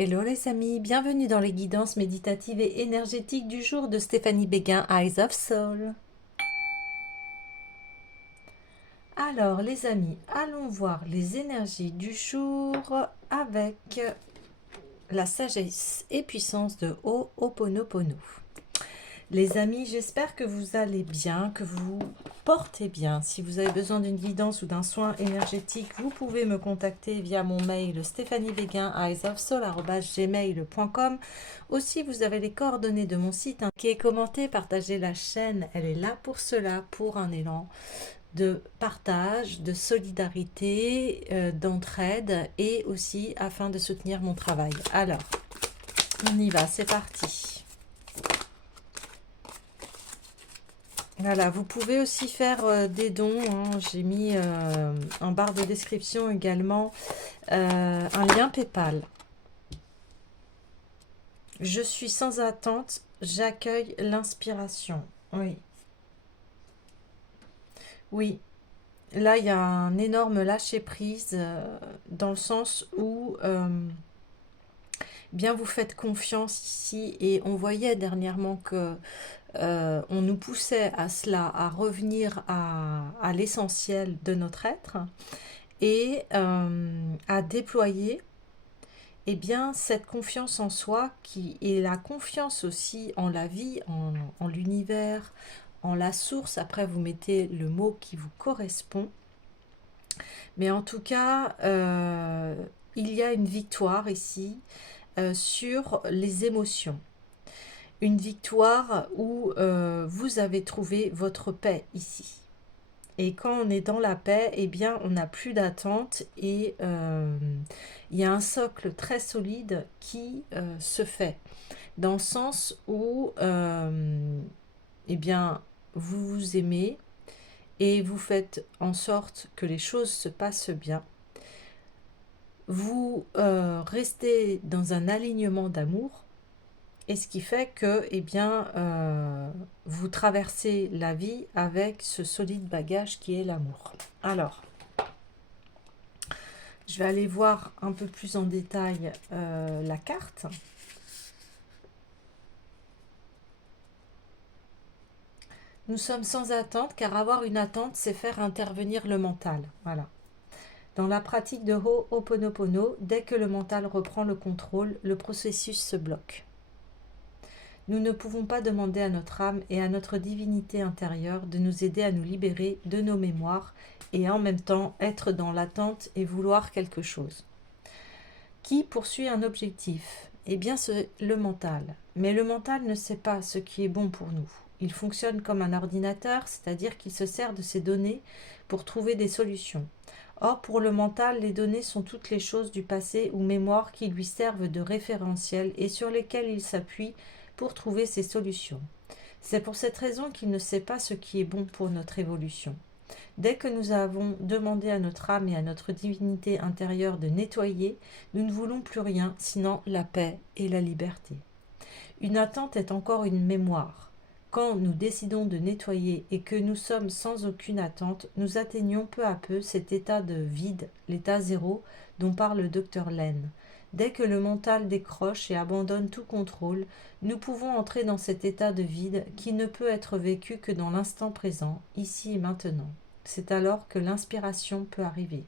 Hello les amis, bienvenue dans les guidances méditatives et énergétiques du jour de Stéphanie Béguin, Eyes of Soul. Alors les amis, allons voir les énergies du jour avec la sagesse et puissance de Ho'oponopono. Les amis, j'espère que vous allez bien, que vous portez bien. Si vous avez besoin d'une guidance ou d'un soin énergétique, vous pouvez me contacter via mon mail stéphaniebeguin@gmail.com. Aussi, vous avez les coordonnées de mon site qui est commenté, partagez la chaîne. Elle est là pour cela, pour un élan de partage, de solidarité, d'entraide et aussi afin de soutenir mon travail. Alors, on y va, c'est parti. Voilà, vous pouvez aussi faire des dons, hein. J'ai mis en barre de description également un lien PayPal. Je suis sans attente, j'accueille l'inspiration. Oui. Oui, là il y a un énorme lâcher-prise dans le sens où bien vous faites confiance ici et on voyait dernièrement que on nous poussait à cela, à revenir à l'essentiel de notre être et à déployer eh bien, cette confiance en soi qui est la confiance aussi en la vie, en l'univers, en la source. Après, vous mettez le mot qui vous correspond. Mais en tout cas, il y a une victoire ici sur les émotions. Une victoire où vous avez trouvé votre paix ici. Et quand on est dans la paix, eh bien, on n'a plus d'attente et il y a un socle très solide qui se fait. Dans le sens où, eh bien, vous vous aimez et vous faites en sorte que les choses se passent bien. Vous restez dans un alignement d'amour. Et ce qui fait que, eh bien, vous traversez la vie avec ce solide bagage qui est l'amour. Alors, je vais aller voir un peu plus en détail la carte. Nous sommes sans attente, car avoir une attente, c'est faire intervenir le mental. Voilà. Dans la pratique de Ho'oponopono, dès que le mental reprend le contrôle, le processus se bloque. Nous ne pouvons pas demander à notre âme et à notre divinité intérieure de nous aider à nous libérer de nos mémoires et en même temps être dans l'attente et vouloir quelque chose. Qui poursuit un objectif? Eh bien, c'est le mental. Mais le mental ne sait pas ce qui est bon pour nous. Il fonctionne comme un ordinateur, c'est-à-dire qu'il se sert de ses données pour trouver des solutions. Or, pour le mental, les données sont toutes les choses du passé ou mémoires qui lui servent de référentiel et sur lesquelles il s'appuie pour trouver ses solutions. C'est pour cette raison qu'il ne sait pas ce qui est bon pour notre évolution. Dès que nous avons demandé à notre âme et à notre divinité intérieure de nettoyer, nous ne voulons plus rien sinon la paix et la liberté. Une attente est encore une mémoire. Quand nous décidons de nettoyer et que nous sommes sans aucune attente, nous atteignons peu à peu cet état de vide, l'état zéro, dont parle le docteur Len. Dès que le mental décroche et abandonne tout contrôle, nous pouvons entrer dans cet état de vide qui ne peut être vécu que dans l'instant présent, ici et maintenant. C'est alors que l'inspiration peut arriver.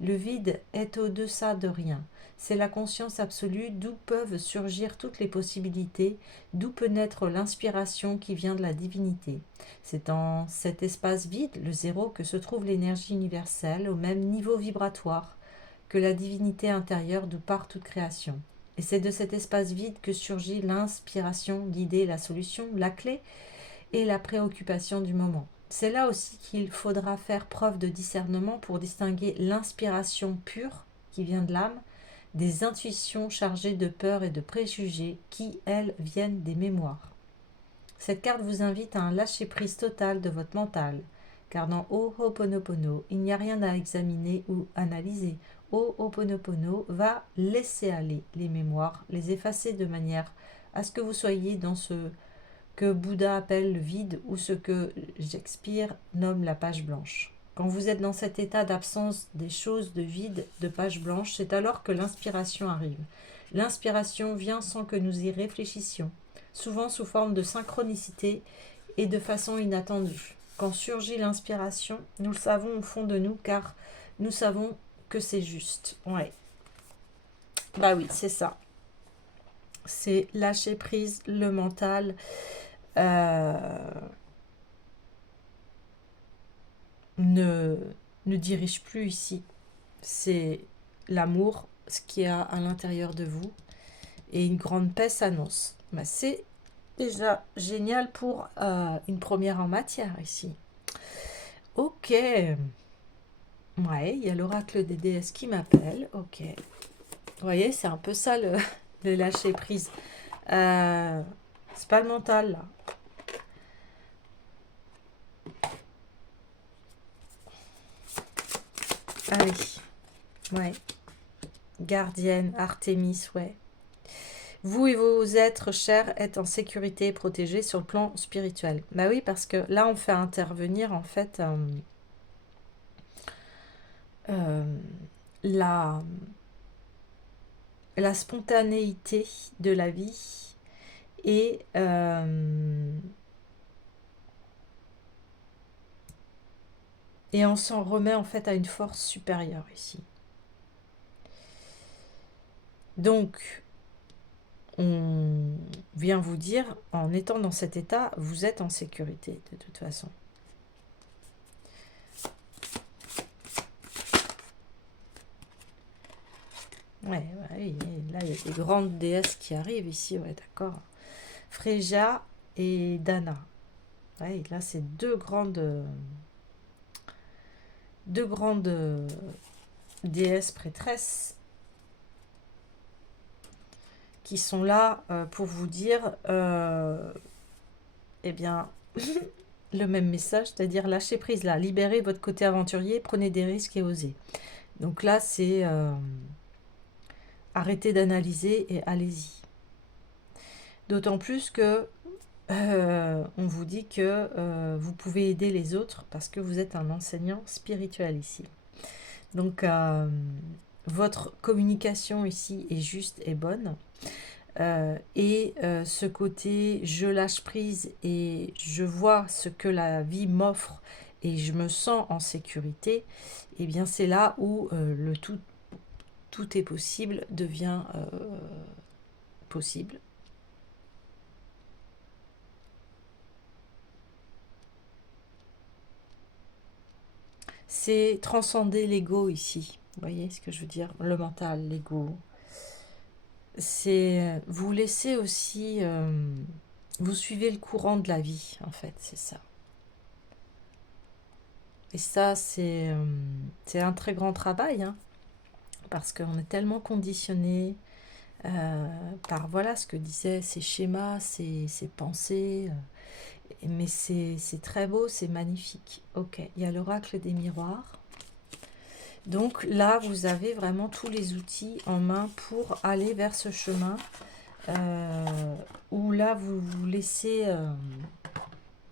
Le vide est au-deçà de rien. C'est la conscience absolue d'où peuvent surgir toutes les possibilités, d'où peut naître l'inspiration qui vient de la divinité. C'est dans cet espace vide, le zéro, que se trouve l'énergie universelle au même niveau vibratoire que la divinité intérieure d'où part toute création. Et c'est de cet espace vide que surgit l'inspiration, l'idée, la solution, la clé et la préoccupation du moment. C'est là aussi qu'il faudra faire preuve de discernement pour distinguer l'inspiration pure qui vient de l'âme des intuitions chargées de peur et de préjugés qui, elles, viennent des mémoires. Cette carte vous invite à un lâcher-prise total de votre mental, car dans Ho'oponopono, il n'y a rien à examiner ou analyser. Ho'oponopono va laisser aller les mémoires, les effacer de manière à ce que vous soyez dans ce que Bouddha appelle le vide ou ce que Shakespeare nomme la page blanche. Quand vous êtes dans cet état d'absence des choses, de vide, de page blanche, c'est alors que l'inspiration arrive. L'inspiration vient sans que nous y réfléchissions, souvent sous forme de synchronicité et de façon inattendue. Quand surgit l'inspiration, nous le savons au fond de nous car nous savons que c'est juste. Ouais. Bah oui, c'est ça. C'est lâcher prise, le mental. Ne dirige plus ici. C'est l'amour, ce qu'il y a à l'intérieur de vous. Et une grande paix s'annonce. Bah, c'est déjà génial pour une première en matière ici. Ok. Ouais, il y a l'oracle des déesses qui m'appelle. Ok. Vous voyez, c'est un peu ça le lâcher prise. C'est pas le mental là. Ah oui. Ouais. Gardienne, Artémis, ouais. Vous et vos êtres chers êtes en sécurité et protégés sur le plan spirituel. Bah oui, parce que là, on fait intervenir en fait la spontanéité de la vie et on s'en remet en fait à une force supérieure ici. Donc, on vient vous dire, en étant dans cet état, vous êtes en sécurité de toute façon. Ouais, là, il y a des grandes déesses qui arrivent ici, ouais, d'accord. Fréja et Dana. Ouais, là, c'est deux grandes déesses prêtresses qui sont là pour vous dire, eh bien, le même message, c'est-à-dire lâchez prise là, libérez votre côté aventurier, prenez des risques et osez. Donc là, c'est arrêtez d'analyser et allez-y. D'autant plus que on vous dit que vous pouvez aider les autres parce que vous êtes un enseignant spirituel ici. Donc, votre communication ici est juste et bonne. Ce côté je lâche prise et je vois ce que la vie m'offre et je me sens en sécurité, et bien c'est là où le tout est possible devient possible. C'est transcender l'ego ici. Vous voyez ce que je veux dire? Le mental, l'ego. C'est vous laissez aussi... vous suivez le courant de la vie, en fait, c'est ça. Et ça, c'est un très grand travail, hein, parce qu'on est tellement conditionné par, voilà, ce que disaient ces schémas, ces pensées. Mais c'est très beau, c'est magnifique. Ok, il y a l'oracle des miroirs. Donc là, vous avez vraiment tous les outils en main pour aller vers ce chemin où là, vous vous laissez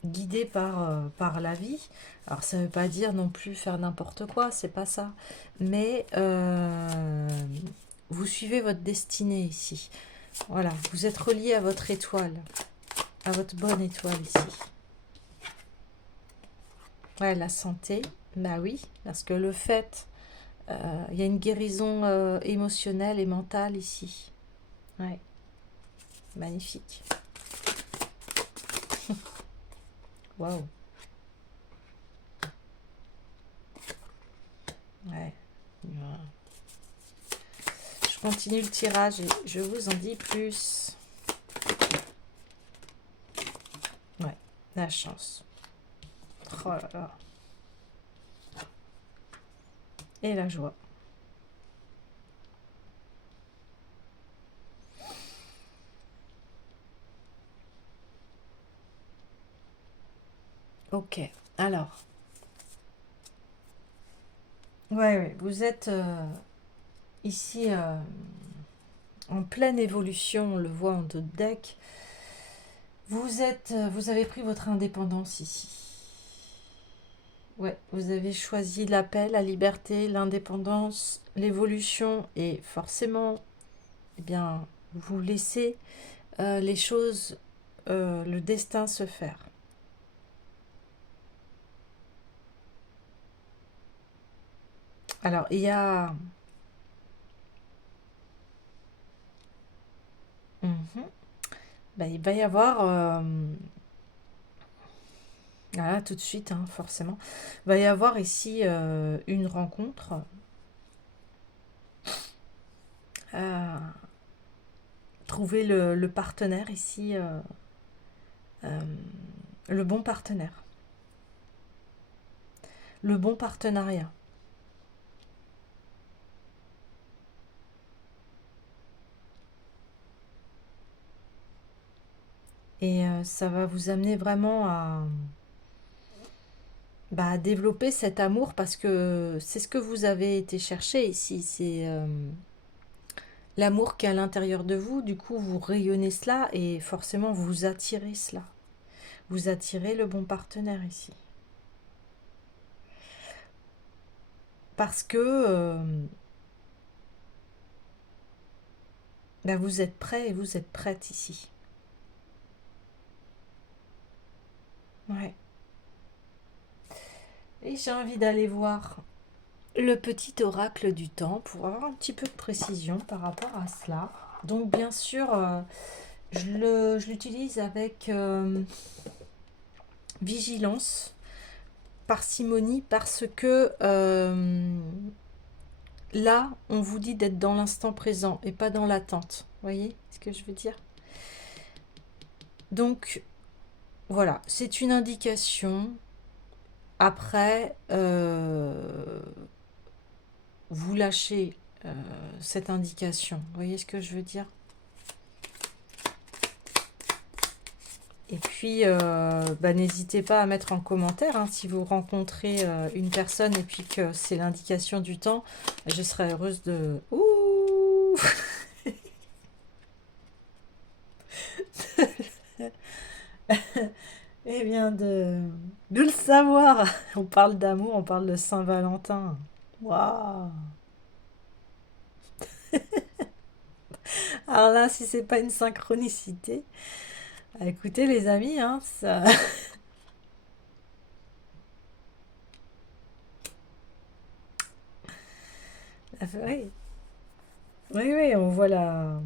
guider par la vie. Alors, ça ne veut pas dire non plus faire n'importe quoi, c'est pas ça. Mais vous suivez votre destinée ici. Voilà, vous êtes relié à votre étoile, à votre bonne étoile ici. Ouais, la santé, bah oui, parce que le fait, il y a une guérison émotionnelle et mentale ici. Ouais, magnifique. Waouh. Ouais. Je continue le tirage et je vous en dis plus. Ouais, la chance. Oh là là. Et la joie. Ok, alors. Ouais, vous êtes ici en pleine évolution, on le voit en deux decks. Vous avez pris votre indépendance ici. Ouais, vous avez choisi la paix, la liberté, l'indépendance, l'évolution et forcément eh bien, vous laissez les choses, le destin se faire. Alors, il y a... Mhm. Ben, il va y avoir... Voilà, tout de suite, hein, forcément. Il va y avoir ici une rencontre. Trouver le partenaire ici, euh, le bon partenaire, le bon partenariat. Et ça va vous amener vraiment à développer cet amour parce que c'est ce que vous avez été chercher ici. C'est l'amour qui est à l'intérieur de vous. Du coup, vous rayonnez cela et forcément, vous attirez cela. Vous attirez le bon partenaire ici. Parce que vous êtes prêt et vous êtes prête ici. Ouais. Et j'ai envie d'aller voir le petit oracle du temps pour avoir un petit peu de précision par rapport à cela. Donc bien sûr, je l'utilise avec vigilance, parcimonie, parce que là, on vous dit d'être dans l'instant présent et pas dans l'attente. Vous voyez ce que je veux dire? Donc voilà, c'est une indication. Après, vous lâchez cette indication. Vous voyez ce que je veux dire? Et puis, n'hésitez pas à mettre en commentaire hein, si vous rencontrez une personne et puis que c'est l'indication du temps. Je serais heureuse de... Ouh Eh bien, de le savoir. On parle d'amour, on parle de Saint-Valentin. Waouh! Alors là, si c'est pas une synchronicité, écoutez les amis, hein, ça... oui, oui, oui, on voit la...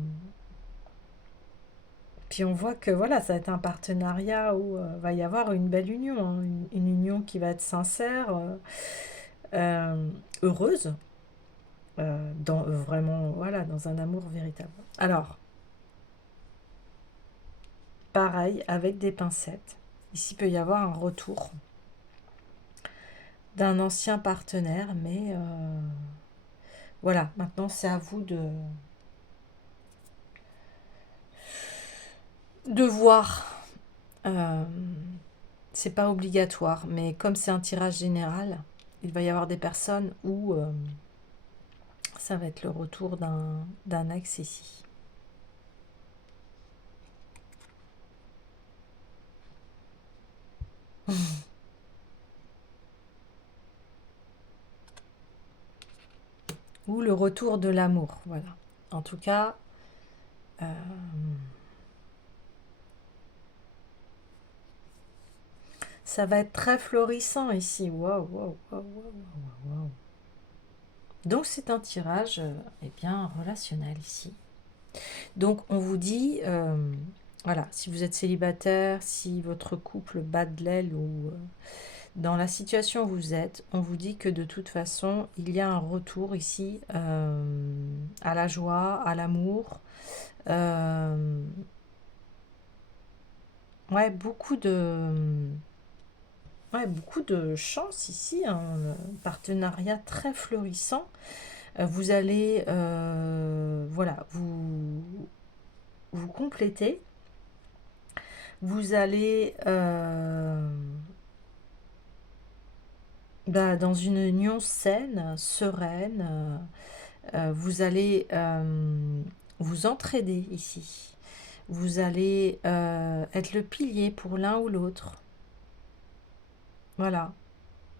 Puis on voit que voilà, ça va être un partenariat où va y avoir une belle union, hein, une union qui va être sincère, heureuse, dans vraiment voilà, dans un amour véritable. Alors, pareil avec des pincettes. Ici peut y avoir un retour d'un ancien partenaire, mais voilà, maintenant c'est à vous de voir. Euh, c'est pas obligatoire, mais comme c'est un tirage général, il va y avoir des personnes où ça va être le retour d'un ex ici. Ou le retour de l'amour, voilà. En tout cas, euh, ça va être très florissant ici. Waouh, waouh, waouh, waouh, waouh. Donc c'est un tirage bien relationnel ici. Donc on vous dit, voilà, si vous êtes célibataire, si votre couple bat de l'aile ou dans la situation où vous êtes, on vous dit que de toute façon, il y a un retour ici à la joie, à l'amour. Euh, ouais, beaucoup de chance ici, hein, un partenariat très florissant. Vous allez, voilà, vous compléter. Vous allez dans une union saine, sereine. Vous allez vous entraider ici. Vous allez être le pilier pour l'un ou l'autre. Voilà.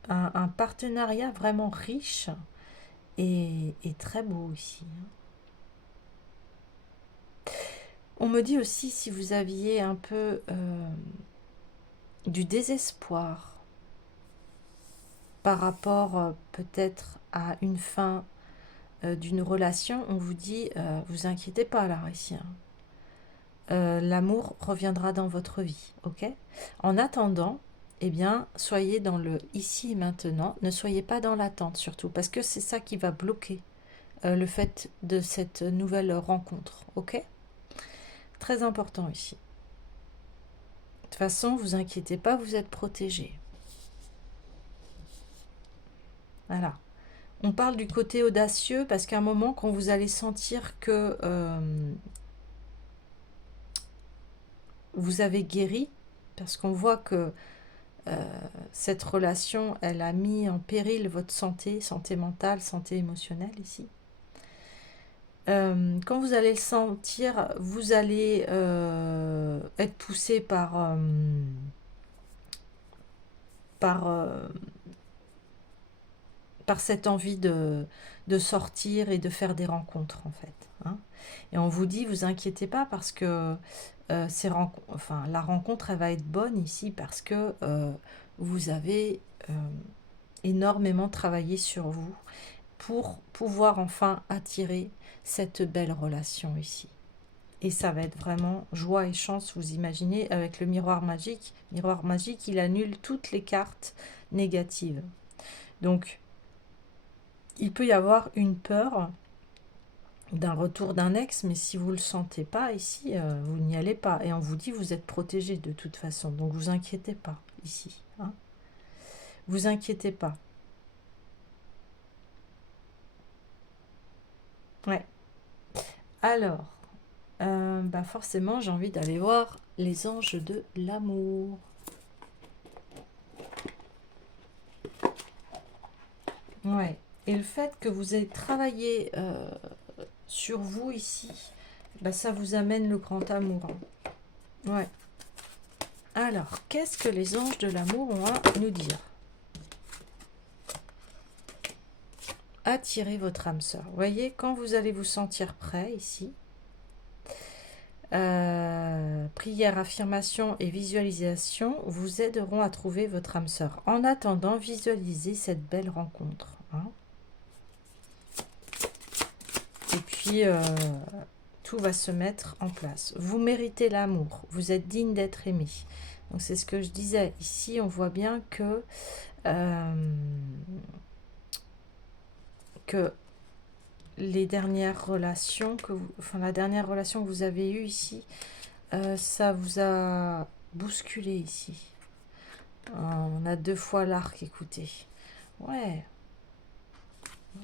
Un partenariat vraiment riche et très beau ici. On me dit aussi si vous aviez un peu du désespoir par rapport peut-être à une fin d'une relation, on vous dit vous inquiétez pas là ici, hein. L'amour reviendra dans votre vie, ok? En attendant, eh bien, soyez dans le ici et maintenant, ne soyez pas dans l'attente surtout, parce que c'est ça qui va bloquer le fait de cette nouvelle rencontre, ok? Très important ici. De toute façon, vous inquiétez pas, vous êtes protégé. Voilà. On parle du côté audacieux parce qu'à un moment, quand vous allez sentir que vous avez guéri, parce qu'on voit que cette relation, elle a mis en péril votre santé, santé mentale, santé émotionnelle ici. Quand vous allez le sentir, vous allez être poussé par cette envie de sortir et de faire des rencontres, en fait, hein. Et on vous dit, vous inquiétez pas parce que la rencontre, elle va être bonne ici parce que vous avez énormément travaillé sur vous pour pouvoir enfin attirer cette belle relation ici. Et ça va être vraiment joie et chance, vous imaginez, avec le miroir magique. Miroir magique, il annule toutes les cartes négatives. Donc, il peut y avoir une peur d'un retour d'un ex, mais si vous ne le sentez pas ici, vous n'y allez pas. Et on vous dit, vous êtes protégé de toute façon. Donc, vous inquiétez pas ici, hein. Vous inquiétez pas. Ouais. Alors, forcément, j'ai envie d'aller voir les anges de l'amour. Ouais. Et le fait que vous ayez travaillé sur vous ici, ça vous amène le grand amour, hein. Ouais. Alors, qu'est-ce que les anges de l'amour ont à nous dire? Attirez votre âme sœur. Vous voyez, quand vous allez vous sentir prêt ici, prière, affirmation et visualisation vous aideront à trouver votre âme sœur. En attendant, visualisez cette belle rencontre, hein. Et puis, tout va se mettre en place. Vous méritez l'amour. Vous êtes digne d'être aimé. Donc, c'est ce que je disais. Ici, on voit bien que les dernières relations la dernière relation que vous avez eue ici, ça vous a bousculé ici. On a 2 fois l'arc, écoutez. Ouais.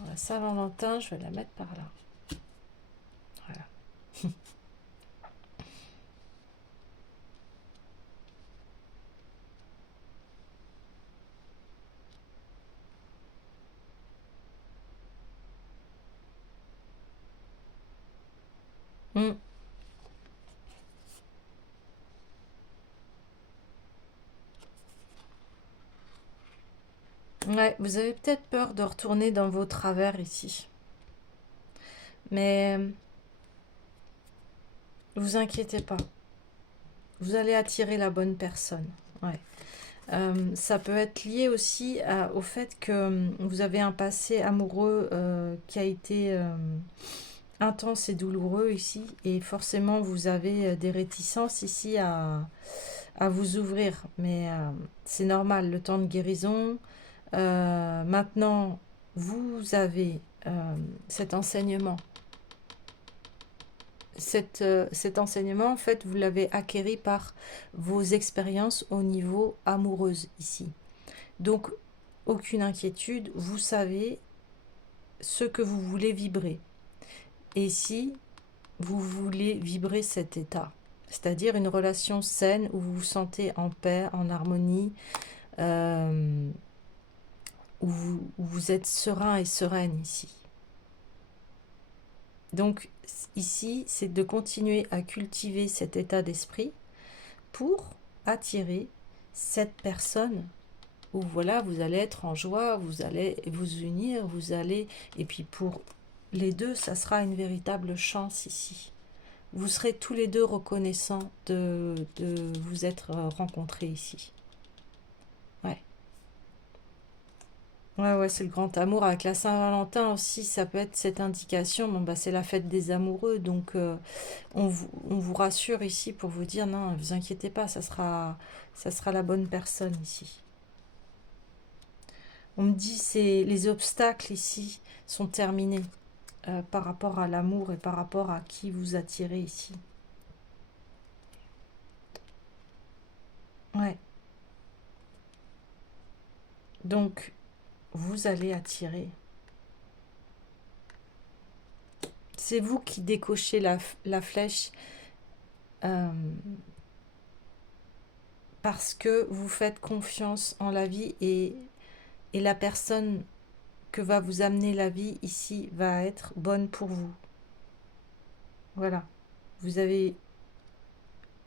La Saint-Valentin, je vais la mettre par là. Voilà. Ouais, vous avez peut-être peur de retourner dans vos travers ici. Mais vous inquiétez pas. Vous allez attirer la bonne personne. Ouais. Ça peut être lié aussi au fait que vous avez un passé amoureux qui a été intense et douloureux ici. Et forcément, vous avez des réticences ici à vous ouvrir. Mais c'est normal, le temps de guérison. Maintenant, vous avez cet enseignement. Cet enseignement, en fait, vous l'avez acquéri par vos expériences au niveau amoureuse ici. Donc, aucune inquiétude, vous savez ce que vous voulez vibrer. Et si vous voulez vibrer cet état, c'est-à-dire une relation saine où vous vous sentez en paix, en harmonie, où vous êtes serein et sereine ici. Donc ici, c'est de continuer à cultiver cet état d'esprit pour attirer cette personne où voilà, vous allez être en joie, vous allez vous unir, et puis pour les deux, ça sera une véritable chance ici. vous serez tous les deux reconnaissants de vous être rencontrés ici. Ouais. Ouais, c'est le grand amour. Avec la Saint-Valentin aussi, ça peut être cette indication. Bon, bah, c'est la fête des amoureux, donc on vous rassure ici pour vous dire non, ne vous inquiétez pas, ça sera la bonne personne ici. On me dit c'est les obstacles ici sont terminés par rapport à l'amour et par rapport à qui vous attirez ici. Ouais. Donc, vous allez attirer. C'est vous qui décochez la flèche euh, parce que vous faites confiance en la vie et la personne que va vous amener la vie ici va être bonne pour vous. Voilà. Vous avez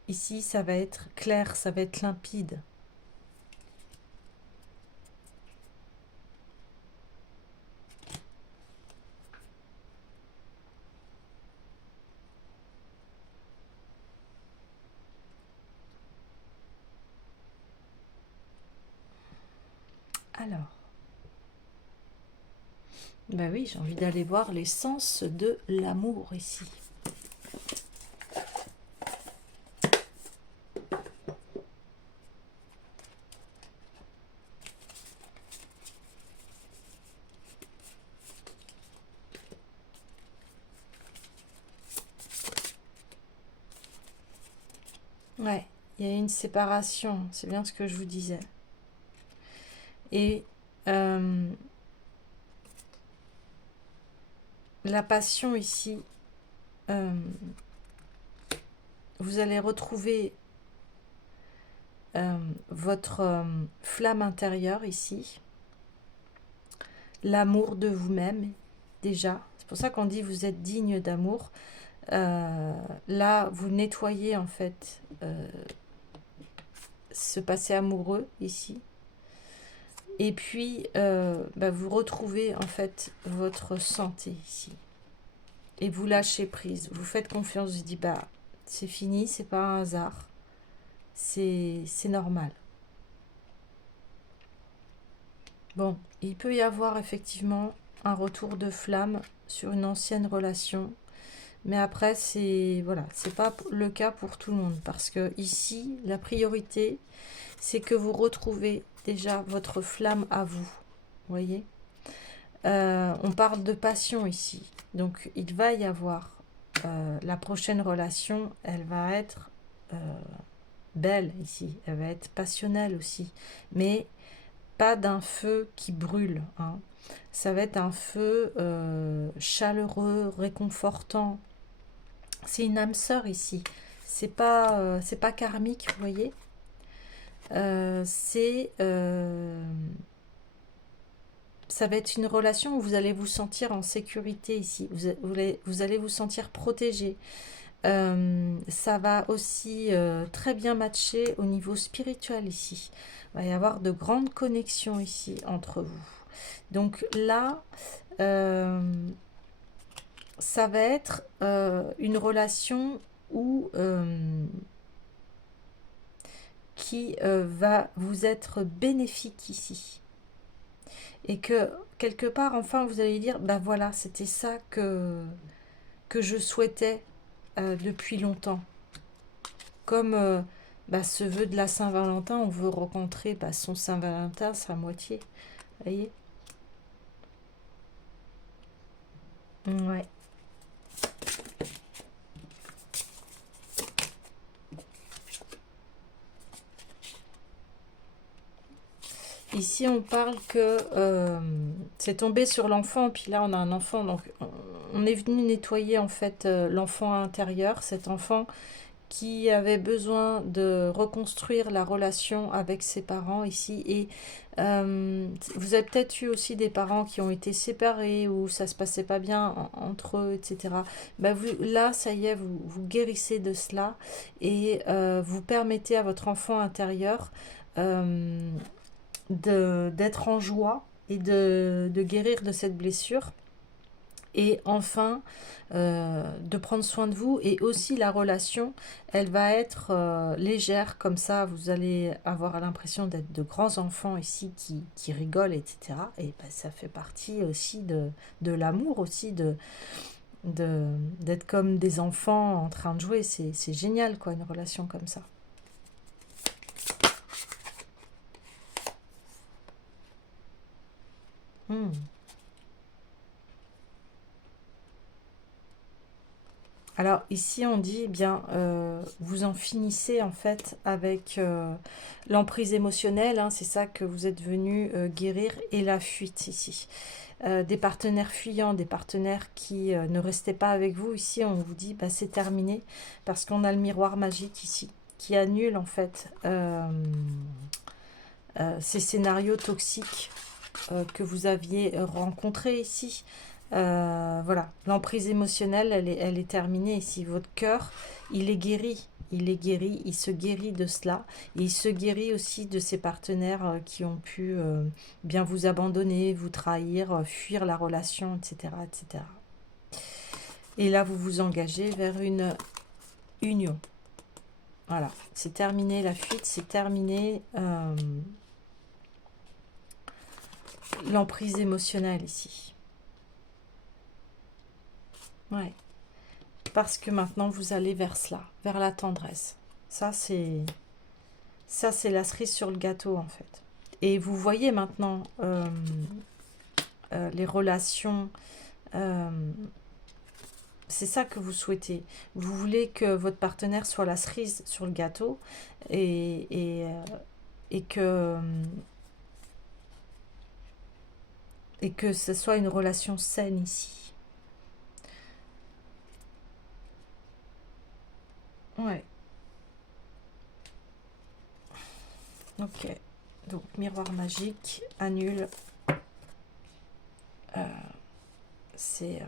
ici, ça va être clair, ça va être limpide. Alors, ben oui, j'ai envie d'aller voir l'essence de l'amour ici. Ouais, il y a une séparation, c'est bien ce que je vous disais. Et la passion ici, euh, vous allez retrouver votre flamme intérieure ici, l'amour de vous-même déjà. C'est pour ça qu'on dit vous êtes digne d'amour. Là, vous nettoyez en fait ce passé amoureux ici. Et puis, vous retrouvez en fait votre santé ici. Et vous lâchez prise. Vous faites confiance. Vous dites, bah, c'est fini, c'est pas un hasard. C'est normal. Bon, il peut y avoir effectivement un retour de flamme sur une ancienne relation. Mais après, c'est voilà, c'est pas le cas pour tout le monde. Parce que ici, la priorité, c'est que vous retrouvez déjà votre flamme à vous. Vous voyez, on parle de passion ici. Donc, il va y avoir la prochaine relation, elle va être belle ici. Elle va être passionnelle aussi. Mais pas d'un feu qui brûle. Hein. Ça va être un feu chaleureux, réconfortant. C'est une âme sœur ici. C'est pas karmique, vous voyez. Ça va être une relation où vous allez vous sentir en sécurité ici. Vous allez vous sentir protégé. Ça va aussi très bien matcher au niveau spirituel ici. Il va y avoir de grandes connexions ici entre vous. Donc là, ça va être une relation où qui va vous être bénéfique ici. Et que quelque part, enfin, vous allez dire, bah voilà, c'était ça que je souhaitais depuis longtemps. Comme ce vœu de la Saint-Valentin, on veut rencontrer son Saint-Valentin, sa moitié. Vous voyez? Ouais. Ici, on parle que c'est tombé sur l'enfant, puis là, on a un enfant. Donc, on est venu nettoyer en fait l'enfant intérieur, cet enfant qui avait besoin de reconstruire la relation avec ses parents ici. Et vous avez peut-être eu aussi des parents qui ont été séparés ou ça se passait pas bien entre eux, etc. Là, ça y est, vous guérissez de cela et vous permettez à votre enfant intérieur d'être en joie et de guérir de cette blessure. Et enfin, de prendre soin de vous. Et aussi la relation, elle va être légère, comme ça vous allez avoir l'impression d'être de grands enfants ici qui rigolent, etc. Et ben, ça fait partie aussi de l'amour, aussi d'être comme des enfants en train de jouer. C'est génial, quoi, une relation comme ça. Hmm. Alors ici on dit, eh bien, vous en finissez en fait avec l'emprise émotionnelle, hein, c'est ça que vous êtes venu guérir, et la fuite ici. Des partenaires fuyants, des partenaires qui ne restaient pas avec vous, ici on vous dit, bah, c'est terminé, parce qu'on a le miroir magique ici, qui annule en fait ces scénarios toxiques que vous aviez rencontrés ici. Voilà, l'emprise émotionnelle, elle est terminée ici. Votre cœur, il est guéri. Il est guéri, il se guérit de cela. Et il se guérit aussi de ces partenaires qui ont pu bien vous abandonner, vous trahir, fuir la relation, etc., etc. Et là, vous vous engagez vers une union. Voilà, c'est terminé la fuite, c'est terminé l'emprise émotionnelle ici. Ouais. Parce que maintenant vous allez vers cela, vers la tendresse. Ça c'est la cerise sur le gâteau en fait. Et vous voyez maintenant les relations. euh, c'est ça que vous souhaitez. Vous voulez que votre partenaire soit la cerise sur le gâteau et, et, euh, et que et que ce soit une relation saine ici. Ouais. Ok. Donc miroir magique annule. Euh, ces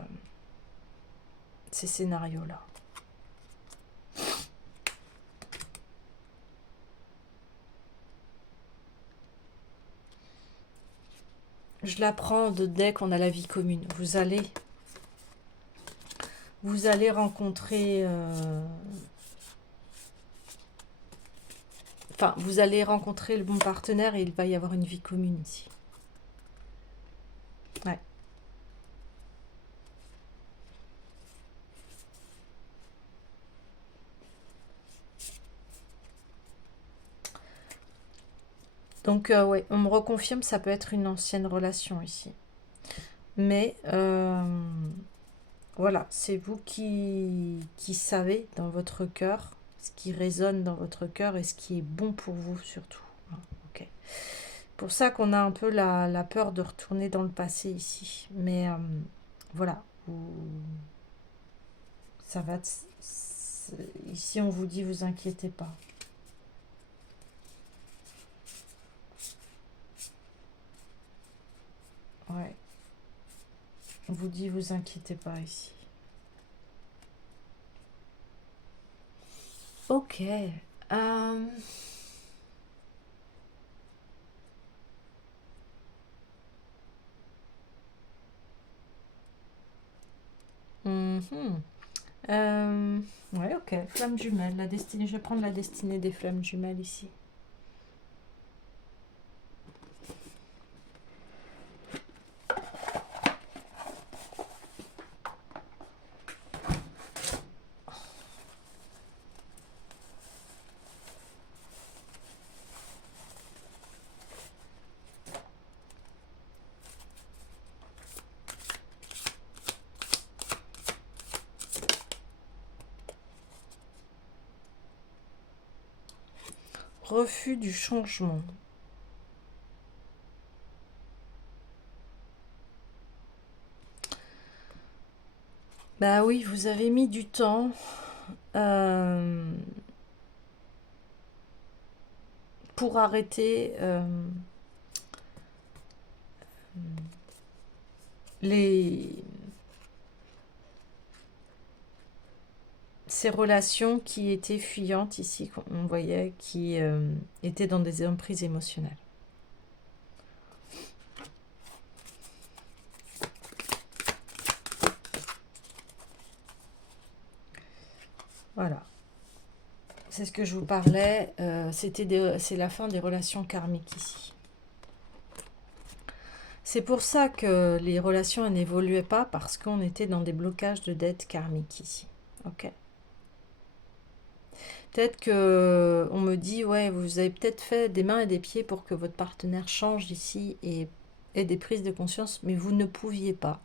scénarios-là. Je l'apprends dès qu'on a la vie commune. Vous allez rencontrer... Enfin, vous allez rencontrer le bon partenaire et il va y avoir une vie commune ici. Ouais. Donc, ouais, on me reconfirme, ça peut être une ancienne relation ici. Mais, voilà, c'est vous qui savez dans votre cœur, ce qui résonne dans votre cœur et ce qui est bon pour vous surtout. Ok. Pour ça qu'on a un peu la peur de retourner dans le passé ici. Mais, voilà, ça va. Ici, on vous dit, vous inquiétez pas. Ouais. On vous dit, vous inquiétez pas ici. Ok. Mhm. Ouais, ok. Flamme jumelle, la destinée. Je vais prendre la destinée des flammes jumelles ici. Refus du changement. Bah oui, vous avez mis du temps pour arrêter les ces relations qui étaient fuyantes ici, qu'on voyait, qui étaient dans des emprises émotionnelles. Voilà. C'est ce que je vous parlais. C'est la fin des relations karmiques ici. C'est pour ça que les relations n'évoluaient pas, parce qu'on était dans des blocages de dettes karmiques ici. Ok. Peut-être que on me dit, ouais, vous avez peut-être fait des mains et des pieds pour que votre partenaire change ici et ait des prises de conscience, mais vous ne pouviez pas,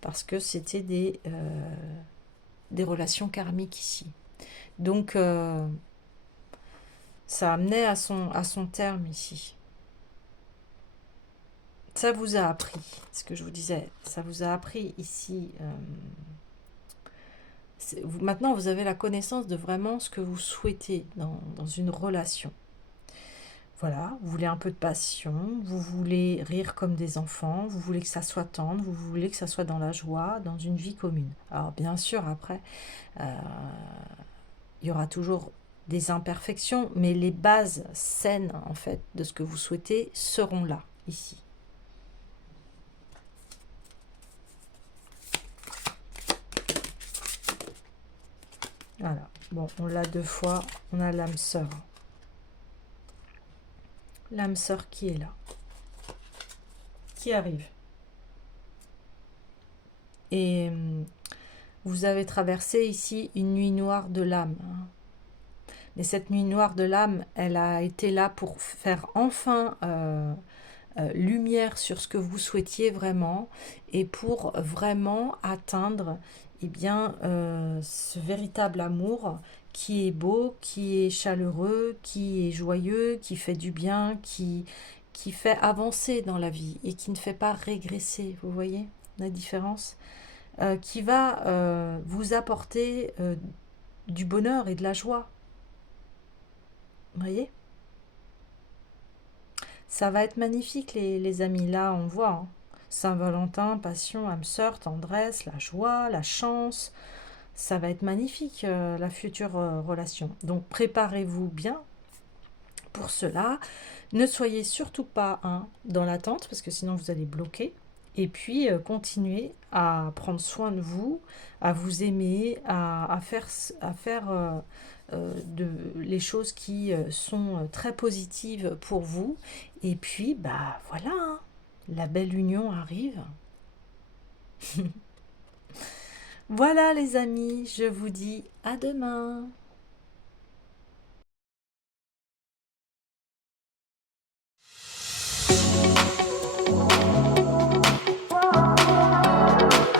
parce que c'était des relations karmiques ici. Donc, ça amenait à son terme ici. Ça vous a appris, ce que je vous disais, ça vous a appris ici. Maintenant, vous avez la connaissance de vraiment ce que vous souhaitez dans une relation. Voilà, vous voulez un peu de passion, vous voulez rire comme des enfants, vous voulez que ça soit tendre, vous voulez que ça soit dans la joie, dans une vie commune. Alors bien sûr, après, il y aura toujours des imperfections, mais les bases saines, en fait, de ce que vous souhaitez seront là, ici. Voilà, bon, on l'a 2 fois, on a l'âme sœur. L'âme sœur qui est là, qui arrive. Et vous avez traversé ici une nuit noire de l'âme. Mais cette nuit noire de l'âme, elle a été là pour faire enfin lumière sur ce que vous souhaitiez vraiment et pour vraiment atteindre bien, ce véritable amour qui est beau, qui est chaleureux, qui est joyeux, qui fait du bien, qui fait avancer dans la vie et qui ne fait pas régresser. Vous voyez la différence? Qui va vous apporter du bonheur et de la joie. Vous voyez? Ça va être magnifique, les amis. Là, on voit, hein. Saint-Valentin, passion, âme sœur, tendresse, la joie, la chance. Ça va être magnifique, la future relation. Donc, préparez-vous bien pour cela. Ne soyez surtout pas dans l'attente, parce que sinon, vous allez bloquer. Et puis, continuez à prendre soin de vous, à vous aimer, à faire les choses qui sont très positives pour vous. Et puis, bah voilà, hein, la belle union arrive. Voilà les amis, je vous dis à demain.